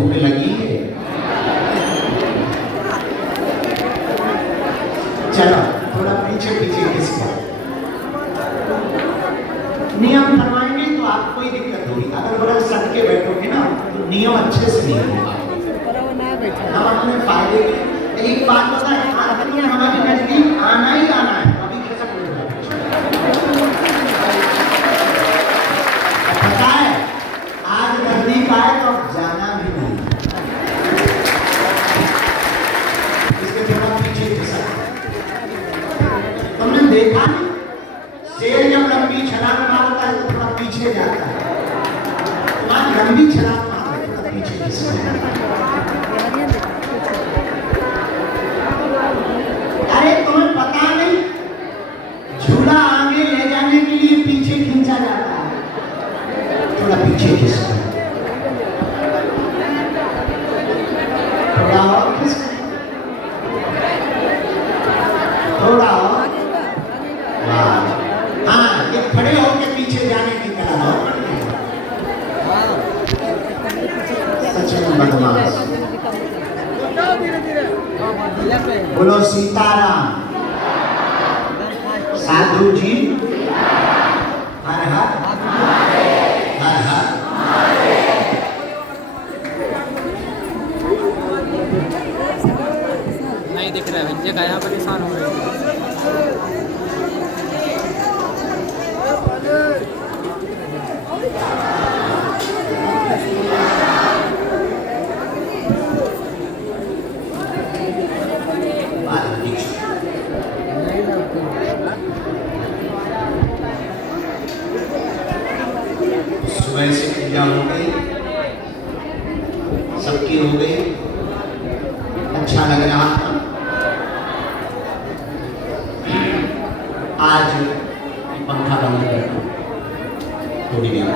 भूख लगी है? चलो थोड़ा पीछे पीछे किसको नियम फरमाएंगे तो आपको ही दिक्कत होगी। अगर बड़ा सट के बैठोगे ना तो नियम अच्छे से नहीं होगा। हम अपने फायदे के एक बात पता है, आदमी हमारे नजदीक आना ही आना है। अभी कैसा पता है, आज नजदीक आए तो जाना भी नहीं। इसके थोड़ा पीछे घुसा। तुमने देखा नहीं, शेर जब लंबी छलांग मारता है तो थोड़ा पीछे जाता है। तुम्हारी लंबी छलांग मारता है पीछे घुसा। अरे तुम्हें पता नहीं, झूला आगे ले जाने के लिए पीछे खींचा जाता है, थोड़ा पीछे खींचता है, थोड़ा और खींचता है, थोड़ा और। वाह, हाँ, ये खड़े होकर पीछे जाने की कला है। सच में बदमाश। बोलो सीताराम। साधु जी हर हर हर हर। नहीं दिख रहा है, जगह यहाँ परेशान हो रहे हैं। सुबह से पूजा हो गई, सबकी हो गई, अच्छा लग रहा था। आज पंखा बंद कर थोड़ी देर।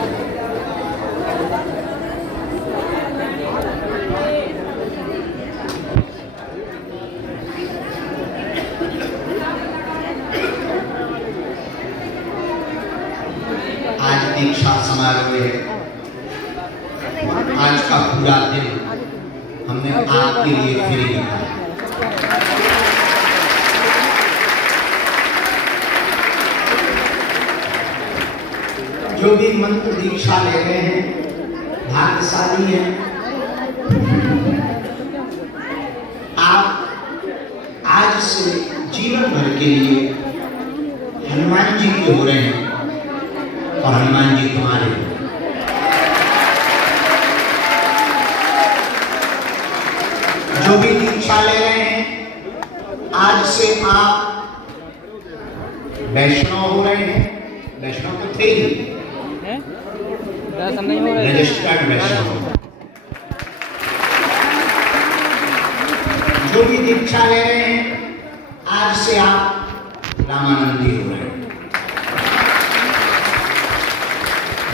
आज दीक्षा समारोह है। आज का पूरा दिन हमने आपके लिए फ्री रखा। जो भी मंत्र दीक्षा ले रहे हैं भाग्यशाली हैं। आप आज से जीवन भर के लिए हनुमान जी के हो रहे हैं और हनुमान जी तुम्हारे। जो भी दीक्षा ले रहे हैं आज से आप वैष्णव हो रहे हैं। वैष्णव तो थे ही, रजिस्टर्ड वैष्णव। जो भी दीक्षा ले रहे हैं आज से आप रामानंदी हो रहे हैं।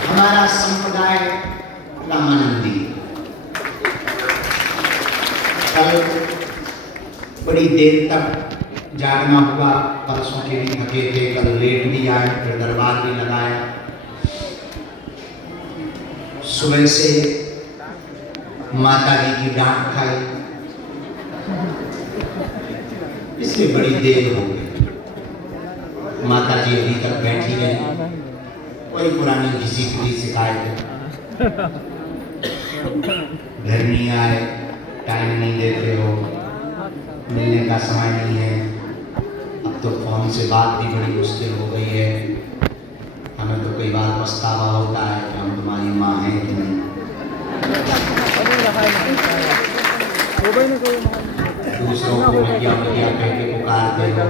हमारा संप्रदाय रामानंदी। कल बड़ी देर तक जागना हुआ, परसों के भी थके थे, कल लेट भी आए, फिर दरबार भी लगाया। सुबह से माता जी की डांट खाई, इसलिए बड़ी देर हो गई। माता जी अभी तक बैठी रही, कोई पुरानी घिसी पिटी शिकायत, घर नहीं आए, टाइम नहीं देते हो, मिलने का समय नहीं है। अब तो फोन से बात भी बड़ी मुश्किल हो गई है। हमें तो कई बार पछतावा होता है कि हम तुम्हारी माँ हैं कि नहीं। दूसरों को भैया भैया कह के पुकारते हो,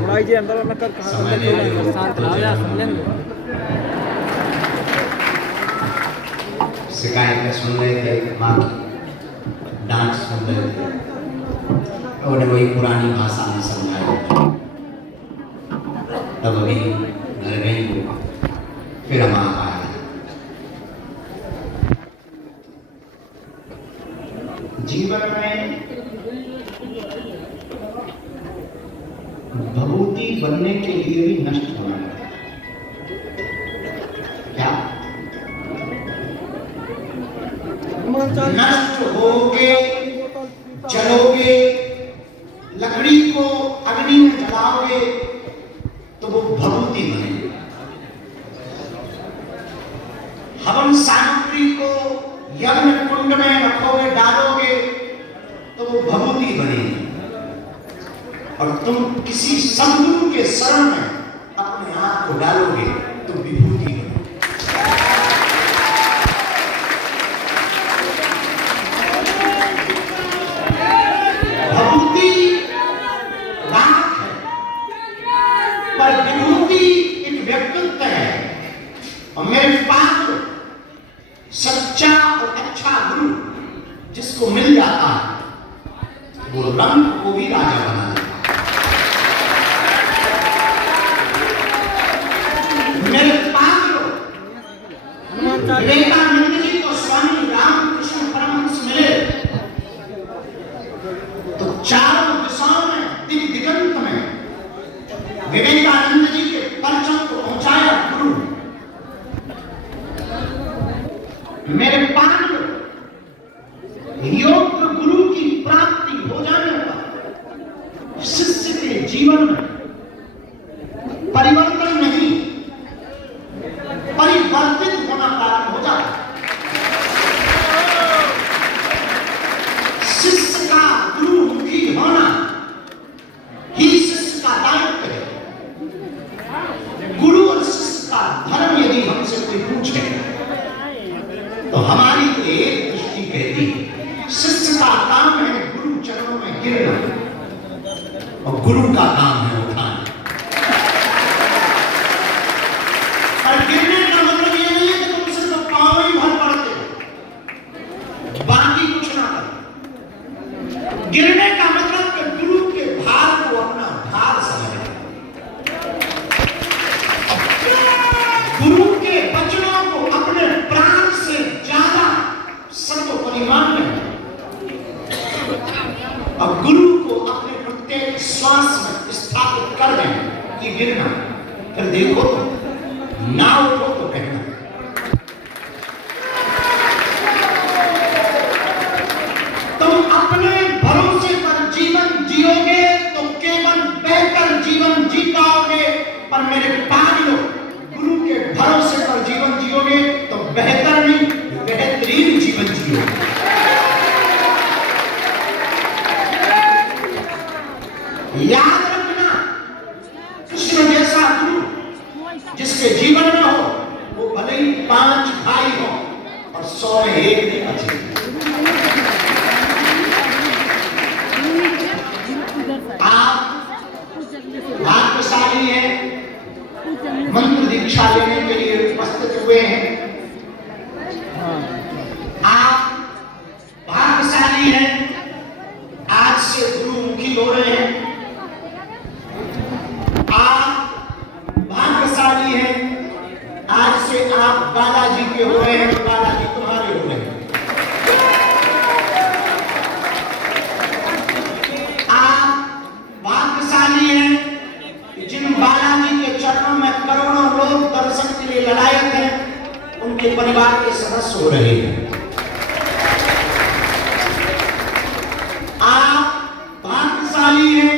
समय देते हो तो शिकायतें सुन रहे थे, माँ डांट सुन रहे थे, और वही पुरानी भाषा में समझाया। तब अभी घर गई हो, फिर हम आ आए। जीवन में भभूति बनने के लिए भी नष्ट होना है। क्या नष्ट बोओगे, जलोगे, लकड़ी को अग्नि में जलाओगे तो वो भभूति बनेगी। हवन सामग्री को यज्ञ कुंड में रखोगे, डालोगे तो वो भभूति बनेगी। और तुम किसी सद्गुरु के शरण में अपने हाथ को डालोगे तो विभूति बनेगी। भभूति राख है, पर विभूति एक व्यक्तित्व है। और मेरे पास सच्चा और अच्छा गुरु जिसको मिल जाता है वो रंग को भी राजा बना देता है। मेरे पास विवेकानंद जी को स्वामी रामकृष्ण परमहंस मिले तो चारों दिशाओं में दिगंत में विवेकानंद जी के परचम को पहुंचाया गुरु। मेरे पांडव योग्य गुरु की प्राप्ति हो जाने पर शिष्य के जीवन में परिवर्तन नहीं, परिवर्तित होना प्रारंभ हो जाता है। शिष्य का गुरुमुखी होना ही शिष्य का दायित्व है। गुरु और शिष्य का धर्म यदि हमसे कोई पूछे तो हमारी एक दृष्टि कहती है शिष्य का काम है गुरु चरणों में गिरना और गुरु का काम है उठाना। और गिरने का मतलब ये नहीं है कि तुम सिर्फ पांव ही भर पड़ते हो, बाकी कुछ ना करो। गिरने का मतलब कि गुरु के भार को अपना भार समझना, गुरु के वचनों को अपने प्राण से ज्यादा सर्वोपरि मान लें और गुरु को अपने प्रत्येक श्वास में स्थापित कर दें कि गिरना, फिर देखो ना उठो तो कहना। तुम अपने भरोसे पर जीवन जियोगे तो केवल बेहतर जीवन जी पाओगे, पर मेरे पागलों गुरु के भरोसे पर जीवन जियोगे तो बेहतर नहीं बेहतरीन जीवन जियोगे। याद रखना, कृष्ण जैसा गुरु जिसके जीवन में हो वो भले ही 5 भाई हो और 100 में 1 नहीं बचे। आप भाग्यशाली हैं, मंत्र दीक्षा लेने के लिए उपस्थित हुए हैं। आप भाग्यशाली हैं, आज से गुरुमुखी हो रहे हैं। आप भाग्यशाली हैं, आज से आप बालाजी के हो रहे हैं, बालाजी तुम्हारे हो रहे हैं। आप भाग्यशाली हैं, जिन बालाजी के चरणों में करोड़ों लोग दर्शन के लिए ललायत हैं, उनके परिवार के सदस्य हो रहे हैं। आप भाग्यशाली हैं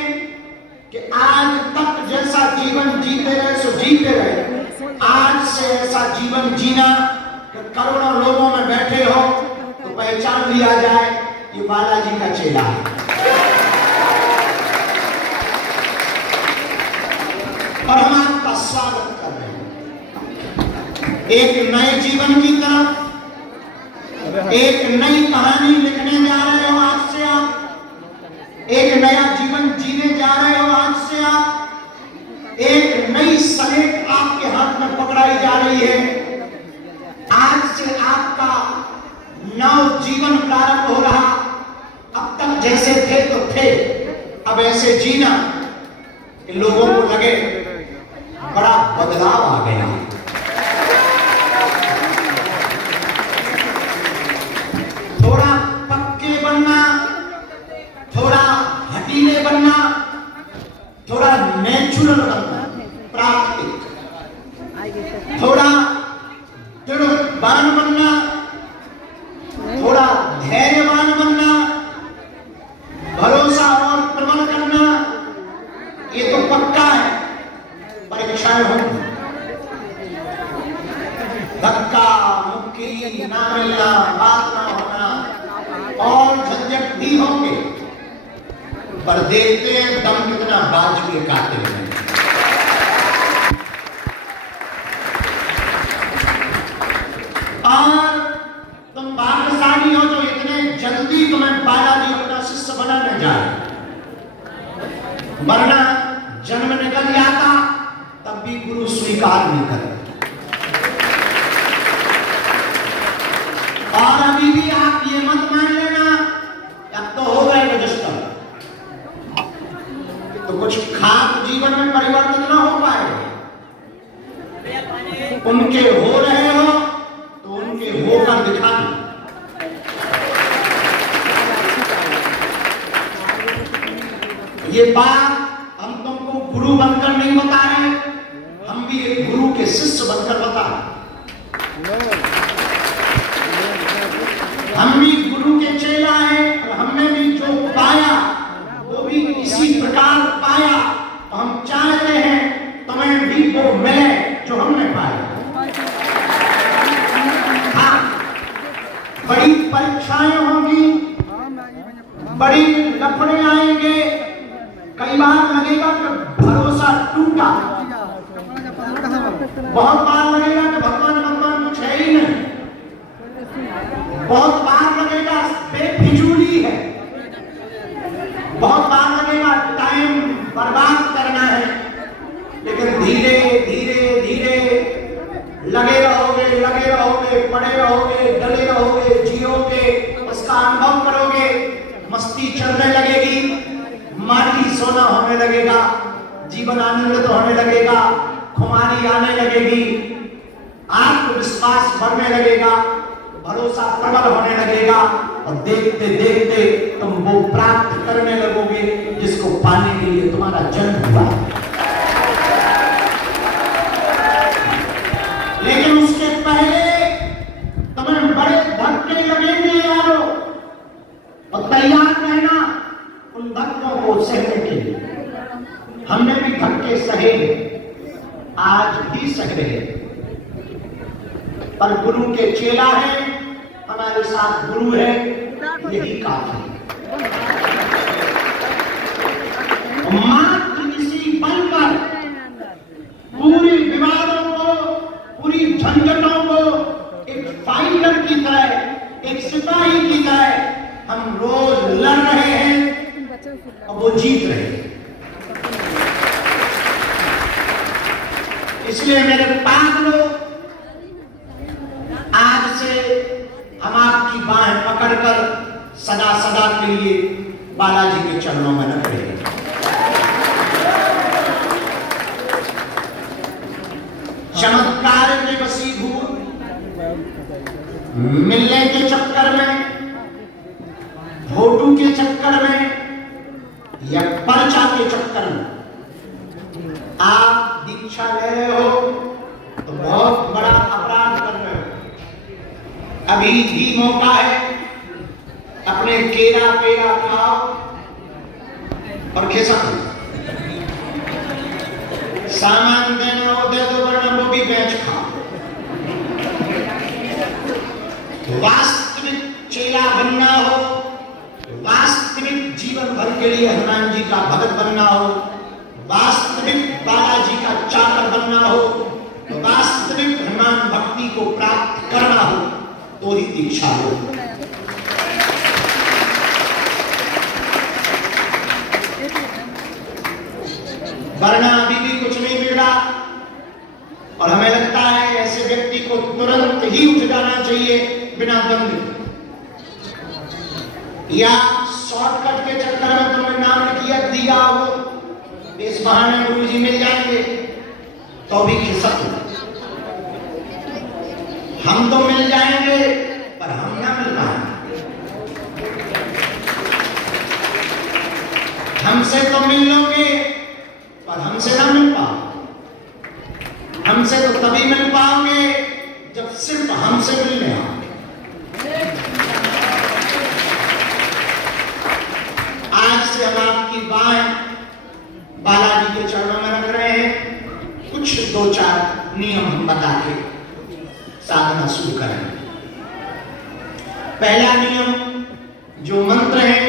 कि आज तक जैसा जीवन जीते रहे सो जीते रहे, आज से ऐसा जीवन जीना कि करोड़ों लोगों में बैठे हो तो पहचान लिया जाए ये बालाजी का चेला है। और हम आपका स्वागत कर रहे हैं एक नए जीवन की तरफ, एक नई कहानी लिखने जा रहे हो। आज से आप एक नया जीवन जीने जा रहे हो। आज से आप एक नई स्लेट आपके हाथ में पकड़ाई जा रही है। आज से आपका नव जीवन प्रारंभ हो रहा। अब तक जैसे थे तो थे, अब ऐसे जीना कि लोगों को लगे बड़ा बदलाव आ गया। थोड़ा पक्के बनना, थोड़ा हटीले बनना, थोड़ा नेचुरल बनना, प्राकृतिक, थोड़ा दृढ़वान बनना, थोड़ा धैर्यवान भी होंगे, पर देखते हैं दम कितना बाजू के कातिल में। और तुम भाग्यशाली हो जो इतने जल्दी तुम्हें बालाजी अपना शिष्य बनाने जाए, वरना जन्म निकल जाता तब भी गुरु स्वीकार नहीं करते। और अभी भी आप ये मत मान लेना अब तो हो गए रजिस्टर, तो कुछ खास जीवन में परिवर्तन ना हो पाए। उनके हो रहे हो तो उनके होकर दिखा दो। ये बात हम तुमको गुरु बनकर नहीं बता रहे, हम भी एक गुरु के शिष्य बनकर बता रहे। हम भी गुरु के चेला हैं और हमने भी जो पाया वो भी इसी प्रकार पाया, तो हम चाहते हैं तुम्हें भी वो मिले जो हमने पाया। हाँ, बड़ी परीक्षाएं होंगी, बड़ी लफड़े आएंगे, कई बार लगेगा कि भरोसा टूटा, बहुत बार लगेगा कि भगवान कुछ है ही नहीं, बहुत बार लगेगा बेफिजूली है, बहुत बार लगेगा टाइम बर्बाद करना है, लेकिन धीरे धीरे धीरे लगे रहोगे, पड़े रहोगे, डले रहोगे, जियोगे, उसका अनुभव करोगे, मस्ती चलने लगेगी, माटी सोना होने लगेगा, जीवन आनंदित होने लगेगा, खुमारी आने लगेगी, आत्मविश्वास बढ़ने लगेगा, भरोसा प्रबल होने लगेगा, और देखते देखते तुम वो प्राप्त करने लगोगे जिसको पाने के लिए तुम्हारा जन्म हुआ। लेकिन उसके पहले तुम्हें बड़े धक्के लगेंगे यारो, और तैयार रहना उन धक्कों को सहने के लिए। हमने भी धक्के सहे, आज भी सह रहे, पर गुरु के चेला है, हमारे साथ गुरु है, यही काफी। मात्र इसी बल पर पूरी विवादों को, पूरी झंझटों को एक फाइटर की तरह, एक सिपाही की तरह हम रोज लड़ रहे हैं और वो जीत रहे हैं। इसलिए मेरे पागलों, आज से हम आपकी बाहें पकड़कर सदा सदा के लिए बालाजी के चरणों में रख रहे हैं। चमत्कार के वशीभूत मिलने के चक्कर में, फोटो के चक्कर में या पर्चा के चक्कर में आप दीक्षा ले रहे हो तो बहुत बड़ा अपराध कर रहे हो। अभी भी मौका है, अपने केरा पेरा खाओ और खिसको। सामान देना हो दे दो, वरना वो भी बेच खाओ। वास्तविक चेला बनना हो, वास्तविक जीवन भर के लिए हनुमान जी का भगत बनना हो, वास्तविक बालाजी का चाकर बनना हो, तो वास्तविक हनुमान भक्ति को प्राप्त करना हो तो ही दीक्षा हो। वरना अभी भी कुछ नहीं बिगड़ा, और हमें लगता है ऐसे व्यक्ति को तुरंत ही उठ जाना चाहिए बिना दंड, या शॉर्टकट के चक्कर में तुम्हें नामकियत दिया हो, इस बहाने गुरु जी मिल जाएंगे तो भी खिसक। हम तो मिल जाएंगे पर हम ना मिल पाएंगे। हमसे तो मिल लोगे पर हमसे ना मिल पाओगे। हमसे तो तभी मिल पाओगे जब सिर्फ हमसे मिलने आओगे। आज से हम आपकी बाहें बालाजी के चरणों में रख रहे हैं। कुछ दो चार नियम हम बता के साधना शुरू करें। पहला नियम जो मंत्र है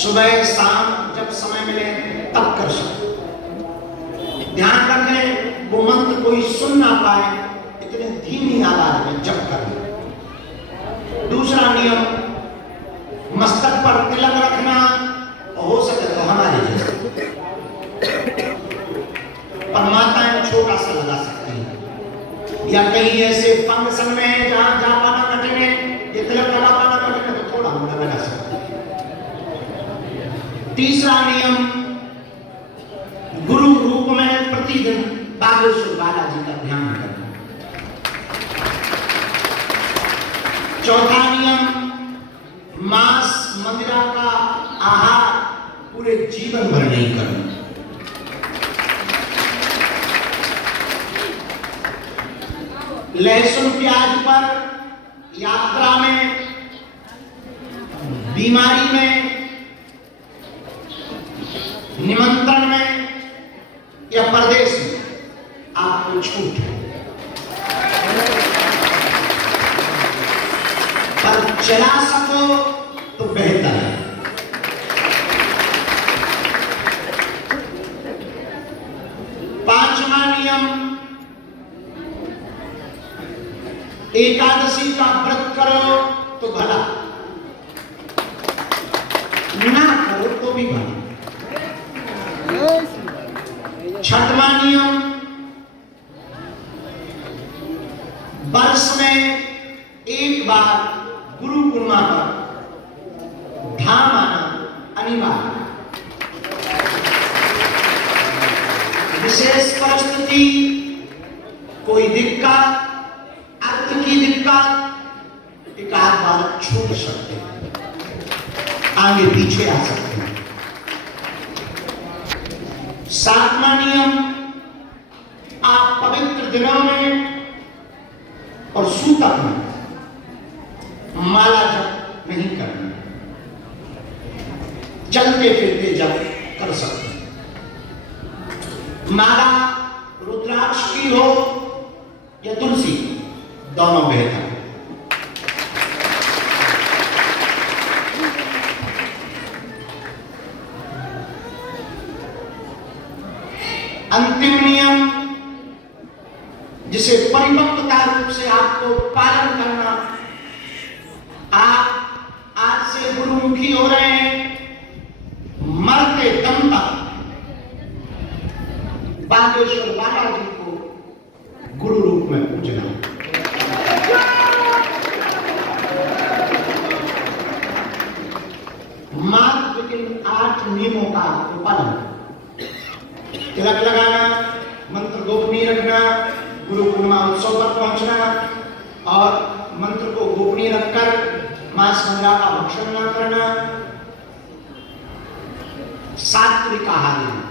सुबह शाम जब समय मिले तब कर सकते। ध्यान रखें वो मंत्र कोई सुन ना पाए, इतने धीमी आवाज में जप करना। दूसरा नियम, मस्तक पर तिलक रखना, हो सके तो हमारे जैसे, पर माताएं छोटा सा लगा सकती हैं, या कहीं ऐसे फंक्शन में जहां जा पाना कठिन है, ये तिलक लगा पाना कठिन है, तो थोड़ा मुंडा लगा सकती है। तीसरा नियम, गुरु रूप में प्रतिदिन बागेश्वर बालाजी का ध्यान करना। चौथा नियम, मांस मदिरा का आहार पूरे जीवन भर नहीं करना। लहसुन प्याज पर यात्रा में, बीमारी में, निमंत्रण में या परदेश में आपको छूट है, पर चला सको तो बेहतर है। पांचवा नियम, एकादशी का व्रत करो तो भला, ना करो तो भी भला। छठवां नियम, वर्ष में एक बार गुरु पूर्णिमा पर धाम आना अनिवार्य। विशेष परिस्थिति, कोई दिक्कत, अर्थ की दिक्कत, एक आध बार छूट सकते हैं, आगे पीछे आ सकते हैं। सातवां नियम, आप पवित्र दिनों में और सूतक में माला जप नहीं करना, चलते फिरते जप कर सकते हैं। माला रुद्राक्ष की हो या तुलसी, दोनों बेहतर। अंतिम नियम, जिसे परिपक्वता रूप से आपको पालन करना, आप आज से गुरुमुखी हो रहे हैं, मरते दम तक बागेश्वर बालाजी को गुरु रूप में पूजना। मात्र इन 8 नियमों का पालन, तिलक लगाना, मंत्र गोपनीय रखना, गुरु पूर्णिमा उत्सव पर पहुंचना और मंत्र को गोपनीय रखकर मांस मदिरा का भक्षण न करना, सात्विक आहार लेना,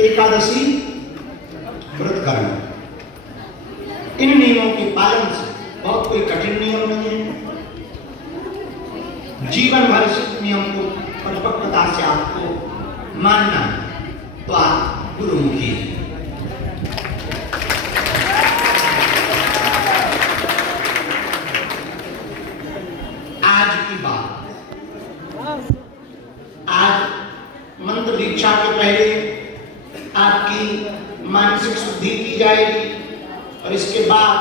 एकादशी व्रत करना। इन नियमों के पालन से बहुत कोई कठिन नियम नहीं है, जीवन भर इस नियम को परिपक्वता से आपको मानना, तो आप गुरुमुखी हैं। आज की बात, आज मंत्र दीक्षा के पहले आपकी मानसिक शुद्धि की जाएगी और इसके बाद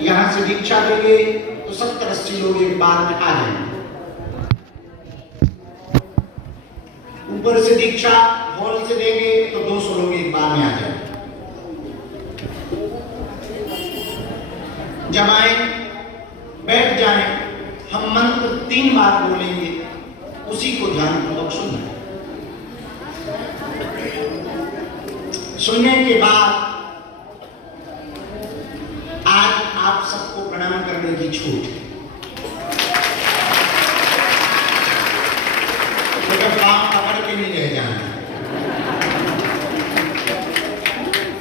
यहां से दीक्षा देंगे तो 70-80 लोग एक बार में आ जाएंगे। ऊपर से दीक्षा हॉल से देंगे तो 200 लोग एक बार में आ जाएंगे। जब आए बैठ जाए, हम मंत्र 3 बार बोलेंगे, उसी को ध्यानपूर्वक सुनना। सुनने के बाद आज आप सबको प्रणाम करने की छूट है। तो पांव पकड़ के नहीं रह जाना,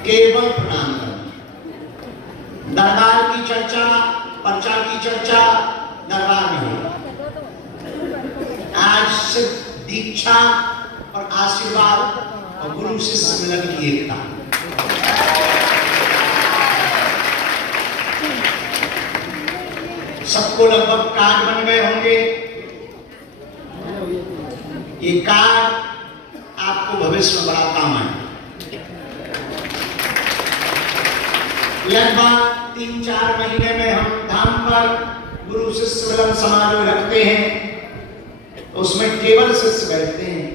केवल प्रणाम करना। दरबार की चर्चा, पर्चा की चर्चा दरबार में होगा। आज सिर्फ दीक्षा और आशीर्वाद और गुरु शिष्य मिलन की एकता। सबको लगभग कार्ड बन गए होंगे, ये कार्ड आपको भविष्य में बड़ा काम आए। लगभग 3-4 महीने में हम धाम पर गुरु शिष्य मिलन समारोह रखते हैं, उसमें केवल शिष्य बैठते हैं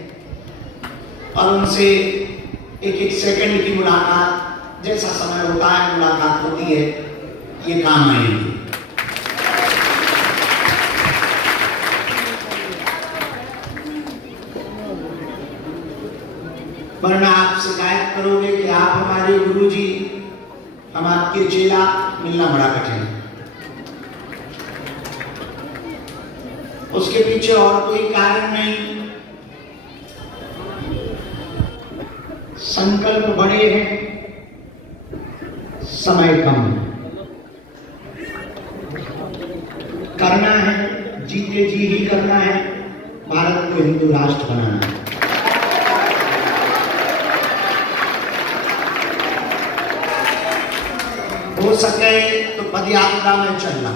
और उनसे एक सेकंड की मुलाकात, जैसा समय होता है मुलाकात होती है, ये काम आएंगे। वरना आप शिकायत करोगे कि आप हमारे गुरु जी, हम आपके चेला, मिलना बड़ा कठिन है। उसके पीछे और कोई कारण नहीं, संकल्प बड़े हैं, समय कम है। करना है, जीते जी ही करना है, भारत को हिंदू राष्ट्र बनाना है। हो सके तो पदयात्रा में चलना,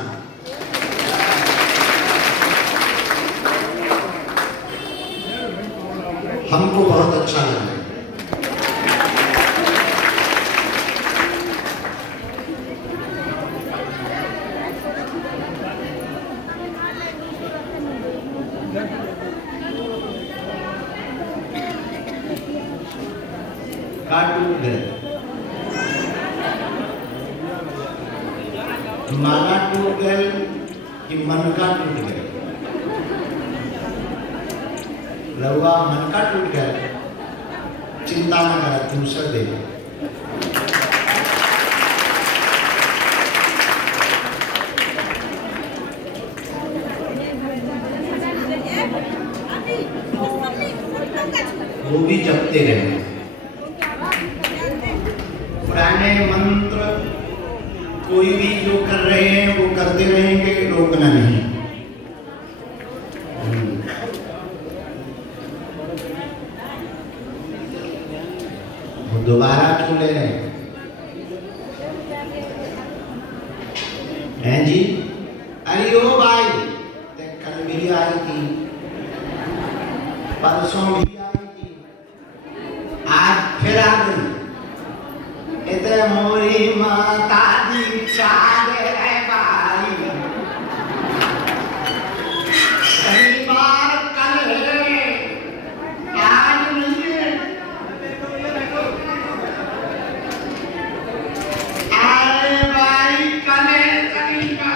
हमको बहुत अच्छा लगा। माला टूट गए कि मन का टूट गए? रउआ मन का टूट गया, चिंता न कर, दूसरा दे। वो भी जपते रहे। पुराने मंत्र कोई भी जो कर रहे हैं वो करते रहेंगे, रोकना नहीं। वो दोबारा क्यों ले रहे हैं जी? अरे ओ भाई, कल भी आई थी, परसों भी आई थी, आज फिर आ गई। इधर मोरी माता दीक्षा दे रहे भाई, कई बार कल है, आज नहीं है। अरे भाई कल है तरीका,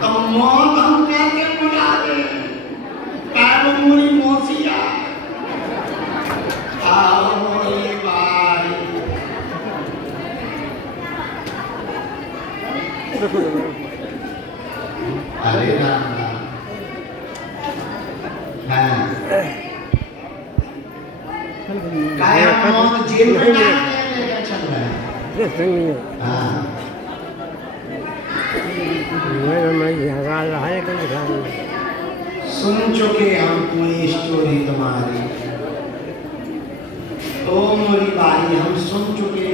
तो मौत हम कैसे बुला दे? कालो मोरी मौसिया अरे राम जेल में क्या चल रहा है? सुन चुके हम पूरी स्टोरी तुम्हारी, ओ मोरी बारी हम सुन चुके।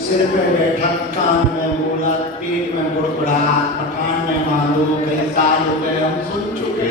सिर पे बैठा, कान में बोला, पेट में बुड़बुड़ा, पठान में मारो, कई साल हो गए हम सुन चुके।